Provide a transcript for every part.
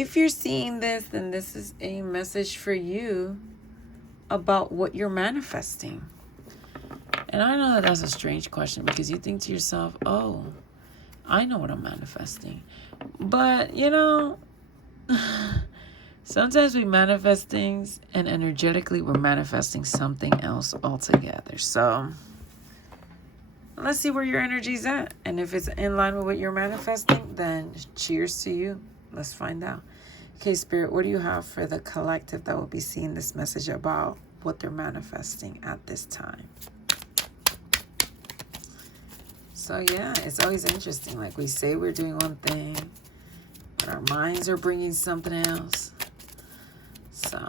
if you're seeing this, then this is a message for you about what you're manifesting. And I know that that's a strange question because you think to yourself, oh, I know what I'm manifesting. But, sometimes we manifest things and energetically we're manifesting something else altogether. So let's see where your energy's at. And if it's in line with what you're manifesting, then cheers to you. Let's find out. Okay, Spirit, what do you have for the collective that will be seeing this message about what they're manifesting at this time? So yeah, it's always interesting. Like we say we're doing one thing, but our minds are bringing something else. So,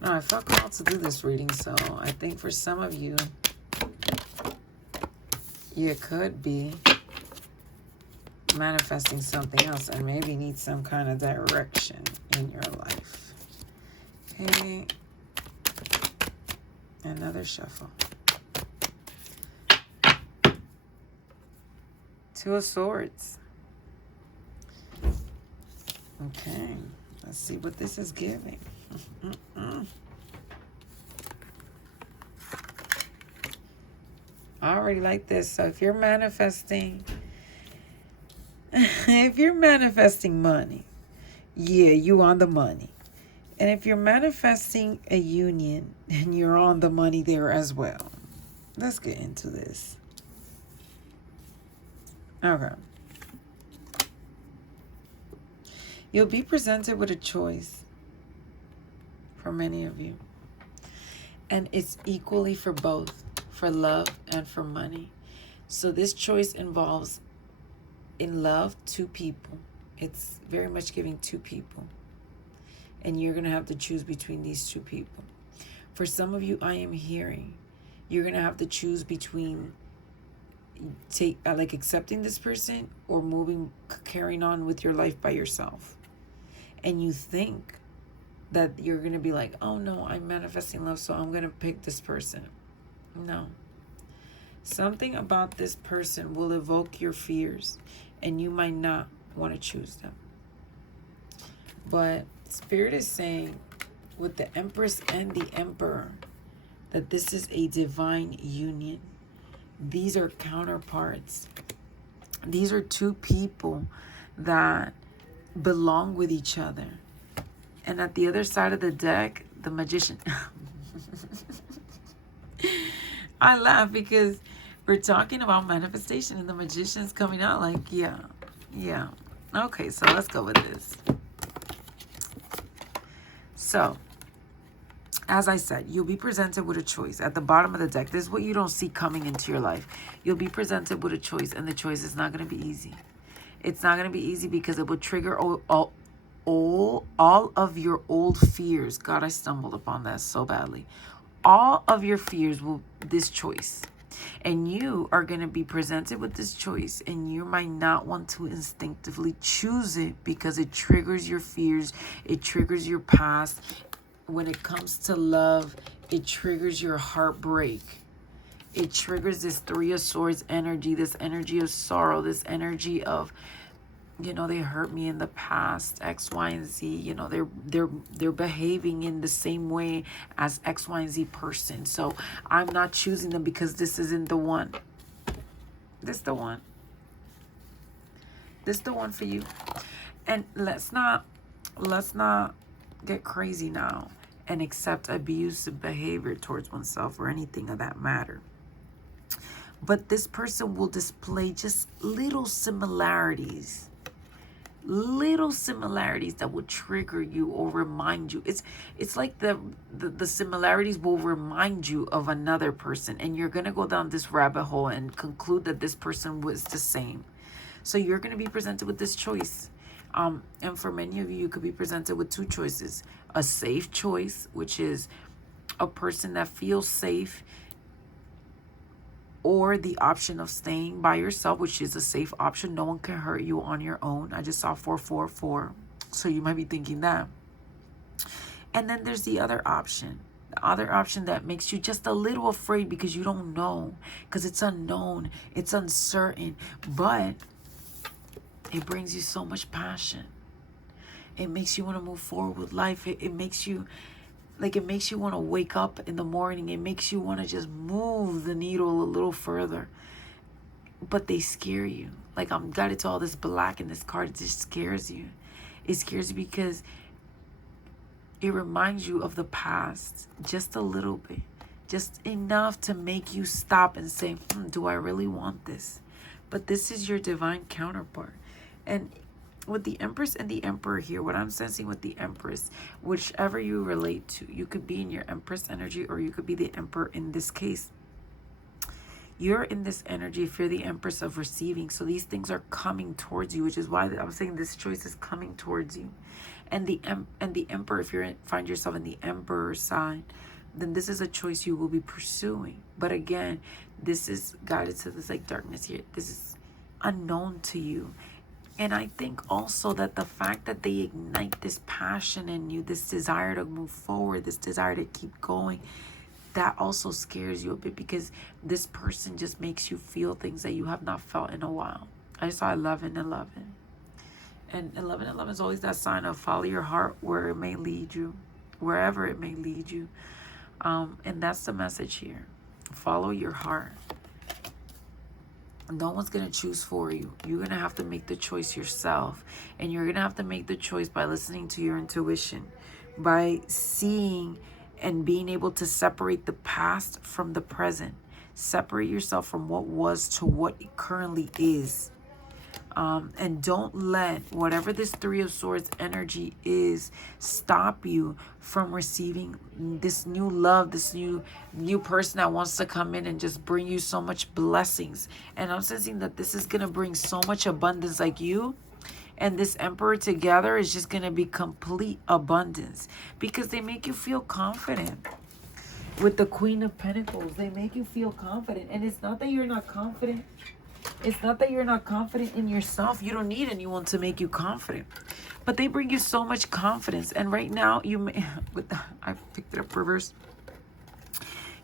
no, I felt called to do this reading. So I think for some of you, you could be manifesting something else and maybe need some kind of direction in your life. Okay. Another shuffle. Two of Swords. Okay. Let's see what this is giving. I already like this. So if you're manifesting, money, yeah, you on the money. And if you're manifesting a union, then you're on the money there as well. Let's get into this. Okay. You'll be presented with a choice for many of you. And it's equally for both, for love and for money. So this choice involves, in love, two people. It's very much giving two people. And you're going to have to choose between these two people. For some of you, I am hearing, you're going to have to choose between accepting this person or carrying on with your life by yourself. And you think that you're going to be like, oh no, I'm manifesting love, so I'm going to pick this person. No. Something about this person will evoke your fears and you might not want to choose them. But Spirit is saying with the Empress and the Emperor that this is a divine union. These are counterparts. These are two people that belong with each other. And at the other side of the deck, the Magician. I laugh because we're talking about manifestation and the Magician's coming out like, yeah. Okay, so let's go with this. So, as I said, you'll be presented with a choice. At the bottom of the deck, this is what you don't see coming into your life. You'll be presented with a choice, and the choice is not going to be easy. It's not going to be easy because it will trigger all of your old fears. God, I stumbled upon that so badly. All of your fears will this choice. And you are going to be presented with this choice, and you might not want to instinctively choose it because it triggers your fears. It triggers your past. When it comes to love, it triggers your heartbreak. It triggers this Three of Swords energy, this energy of sorrow, this energy of, they hurt me in the past, X, Y, and Z. They're behaving in the same way as X, Y, and Z person. So I'm not choosing them because this isn't the one. This the one. This the one for you. And let's not get crazy now and accept abusive behavior towards oneself or anything of that matter. But this person will display just little similarities that will trigger you or remind you. It's like the similarities will remind you of another person, and you're going to go down this rabbit hole and conclude that this person was the same. So you're going to be presented with this choice. And for many of you, you could be presented with two choices. A safe choice, which is a person that feels safe, or the option of staying by yourself, which is a safe option. No one can hurt you on your own. I just saw 444. So you might be thinking that. And then there's the other option. The other option that makes you just a little afraid because you don't know. Because it's unknown. It's uncertain. But It brings you so much passion. It makes you want to move forward with life. It makes you, like, it makes you want to wake up in the morning. It makes you want to just move the needle a little further. But they scare you. Like, I'm got it to all this black in this card. It just scares you. It scares you because it reminds you of the past just a little bit. Just enough to make you stop and say, do I really want this? But this is your divine counterpart. And with the Empress and the Emperor here, what I'm sensing with the Empress, whichever you relate to, you could be in your Empress energy or you could be the Emperor in this case. You're in this energy if you're the Empress of receiving. So these things are coming towards you, which is why I'm saying this choice is coming towards you. And the Emperor, if you find yourself in the Emperor sign, then this is a choice you will be pursuing. But again, this is guided to this like darkness here. This is unknown to you. And I think also that the fact that they ignite this passion in you, this desire to move forward, this desire to keep going, that also scares you a bit because this person just makes you feel things that you have not felt in a while. I saw 11:11. And 11:11 is always that sign of follow your heart where it may lead you, wherever it may lead you. And that's the message here. Follow your heart. No one's going to choose for you. You're going to have to make the choice yourself. And you're going to have to make the choice by listening to your intuition, by seeing and being able to separate the past from the present. Separate yourself from what was to what it currently is. And don't let whatever this Three of Swords energy is stop you from receiving this new love, this new person that wants to come in and just bring you so much blessings. And I'm sensing that this is going to bring so much abundance. Like you and this Emperor together is just going to be complete abundance because they make you feel confident. With the Queen of Pentacles, they make you feel confident. And it's not that you're not confident. It's not that you're not confident in yourself. You don't need anyone to make you confident. But they bring you so much confidence. And right now, you may, I picked it up reverse.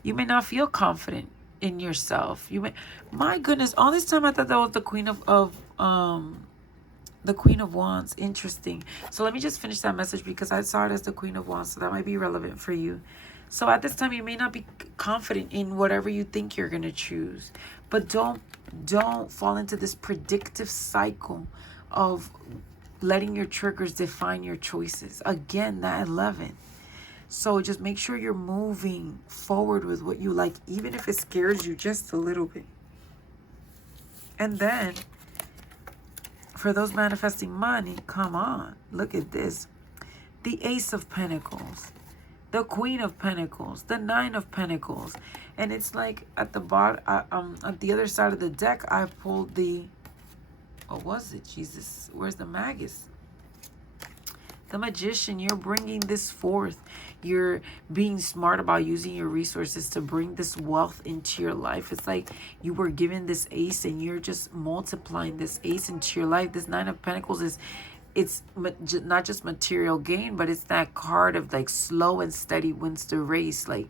You may not feel confident in yourself. You may, my goodness, all this time I thought that was the Queen of Wands. Interesting. So let me just finish that message because I saw it as the Queen of Wands. So that might be relevant for you. So at this time, you may not be confident in whatever you think you're going to choose. But don't fall into this predictive cycle of letting your triggers define your choices. Again, that 11. So just make sure you're moving forward with what you like, even if it scares you just a little bit. And then, for those manifesting money, come on, look at this. The Ace of Pentacles. The Queen of Pentacles, the Nine of Pentacles. And it's like at the bottom, at the other side of the deck, I pulled the, what was it? Jesus, where's the Magus? The Magician. You're bringing this forth. You're being smart about using your resources to bring this wealth into your life. It's like you were given this ace and you're just multiplying this ace into your life. This Nine of Pentacles is, it's not just material gain, but it's that card of like slow and steady wins the race. Like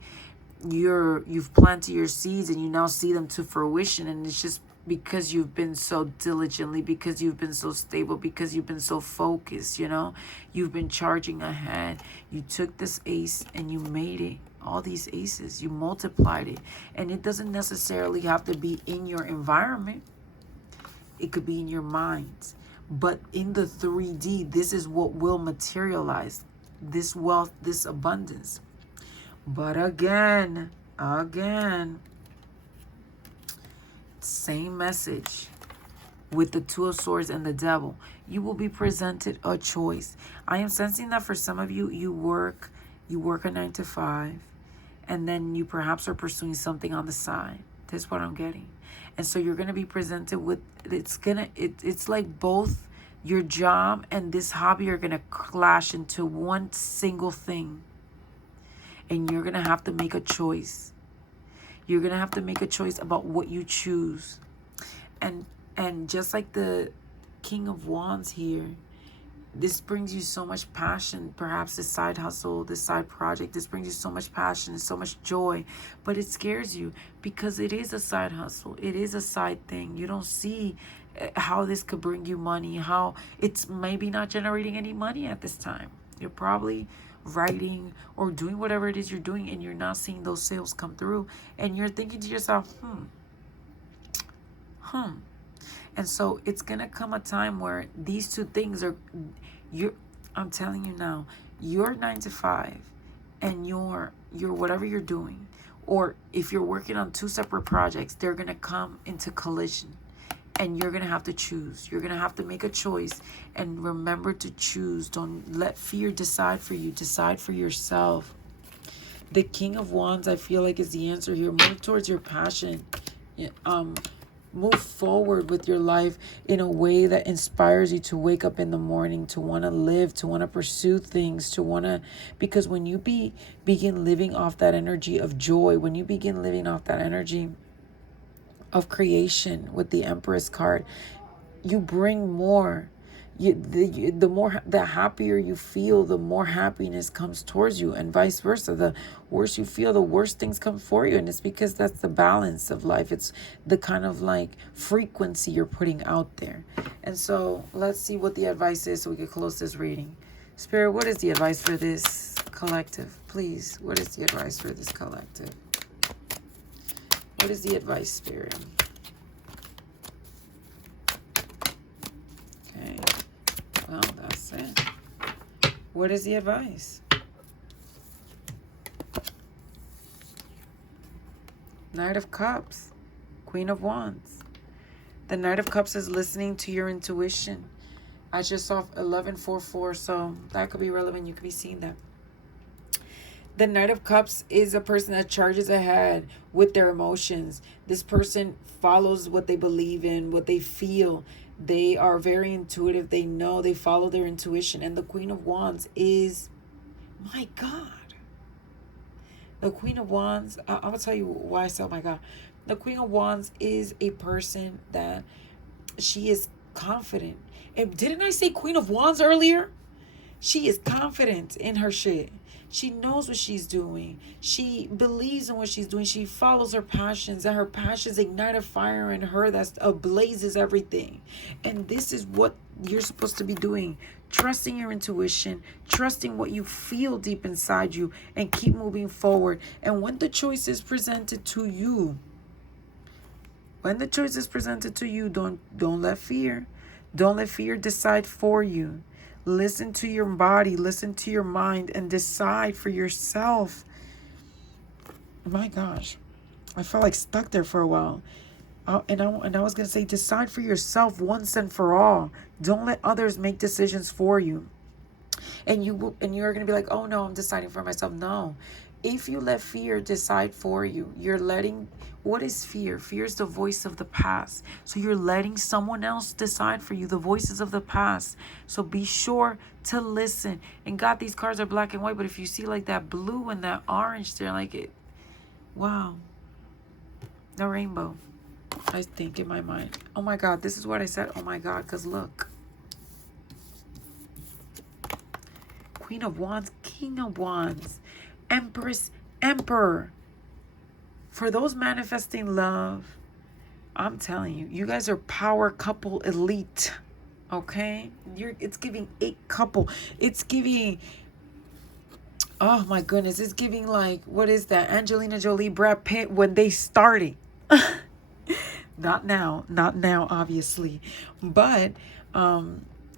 you've planted your seeds and you now see them to fruition. And it's just because you've been so diligently, because you've been so stable, because you've been so focused, you know, you've been charging ahead. You took this ace and you made it. All these aces, you multiplied it. And it doesn't necessarily have to be in your environment. It could be in your mind. But in the 3D, this is what will materialize. This wealth, this abundance. But again, same message with the Two of Swords and the Devil. You will be presented a choice. I am sensing that for some of you, you work a 9 to 5, and then you perhaps are pursuing something on the side. That's what I'm getting. And so you're going to be presented with, it's like both your job and this hobby are going to clash into one single thing. And you're going to have to make a choice. You're going to have to make a choice about what you choose. And just like the King of Wands here, this brings you so much passion. Perhaps this side hustle, this side project, this brings you so much passion and so much joy. But it scares you because it is a side hustle. It is a side thing. You don't see how this could bring you money, how it's maybe not generating any money at this time. You're probably writing or doing whatever it is you're doing, and you're not seeing those sales come through, and you're thinking to yourself, and so it's gonna come a time where these two things are, I'm telling you now, your 9 to 5 and your whatever you're doing, or if you're working on two separate projects, they're gonna come into collision, and you're gonna have to choose. You're gonna have to make a choice, and remember to choose. Don't let fear decide for you. Decide for yourself. The King of Wands, I feel like, is the answer here. Move towards your passion. Move forward with your life in a way that inspires you to wake up in the morning, to want to live, to want to pursue things, because when you begin living off that energy of joy, when you begin living off that energy of creation with the Empress card, you bring more. The happier you feel, the more happiness comes towards you, and vice versa. The worse you feel, the worse things come for you. And it's because that's the balance of life. It's the kind of like frequency you're putting out there. And so let's see what the advice is so we can close this reading. Spirit, what is the advice for this collective? Please, what is the advice for this collective? What is the advice, Spirit? Okay. Well, that's it. What is the advice? Knight of Cups. Queen of Wands. The Knight of Cups is listening to your intuition. I just saw 1144, so that could be relevant. You could be seeing that. The Knight of Cups is a person that charges ahead with their emotions. This person follows what they believe in, what they feel. They are very intuitive. They know, they follow their intuition. And the Queen of Wands is, my God. The Queen of Wands, I'm going to tell you why I say, oh my God. The Queen of Wands is a person that she is confident. And didn't I say Queen of Wands earlier? She is confident in her shit. She knows what she's doing. She believes in what she's doing. She follows her passions, and her passions ignite a fire in her that ablazes everything. And this is what you're supposed to be doing. Trusting your intuition, trusting what you feel deep inside you, and keep moving forward. And when the choice is presented to you, don't let fear decide for you. Listen to your body, listen to your mind, and decide for yourself. My gosh, I felt like stuck there for a while. And I was going to say, decide for yourself once and for all. Don't let others make decisions for you. And you're going to be like, oh no, I'm deciding for myself. No. If you let fear decide for you, you're letting, what is fear? Fear is the voice of the past. So you're letting someone else decide for you, the voices of the past. So be sure to listen. And God, these cards are black and white, but if you see like that blue and that orange, they're like it. Wow. The rainbow. I think in my mind. Oh my God, this is what I said. Oh my God, because look. Queen of Wands, King of Wands, Empress, Emperor. For those manifesting love, I'm telling you, you guys are power couple elite. Okay? It's giving 8 couple. It's giving, oh my goodness, it's giving like, what is that? Angelina Jolie, Brad Pitt when they started. Not now, obviously. But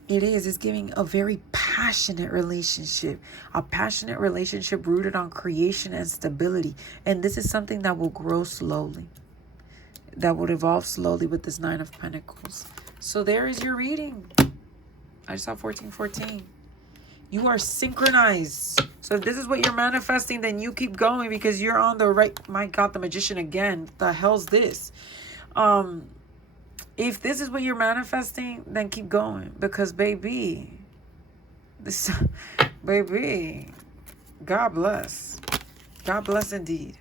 it's giving a very passionate relationship. A passionate relationship rooted on creation and stability. And this is something that will grow slowly. That would evolve slowly with this 9 of Pentacles. So there is your reading. I just saw 1414. You are synchronized. So if this is what you're manifesting, then you keep going because you're on the right. My God, the Magician again. The hell's this? If this is what you're manifesting, then keep going. Because baby, God bless. God bless indeed.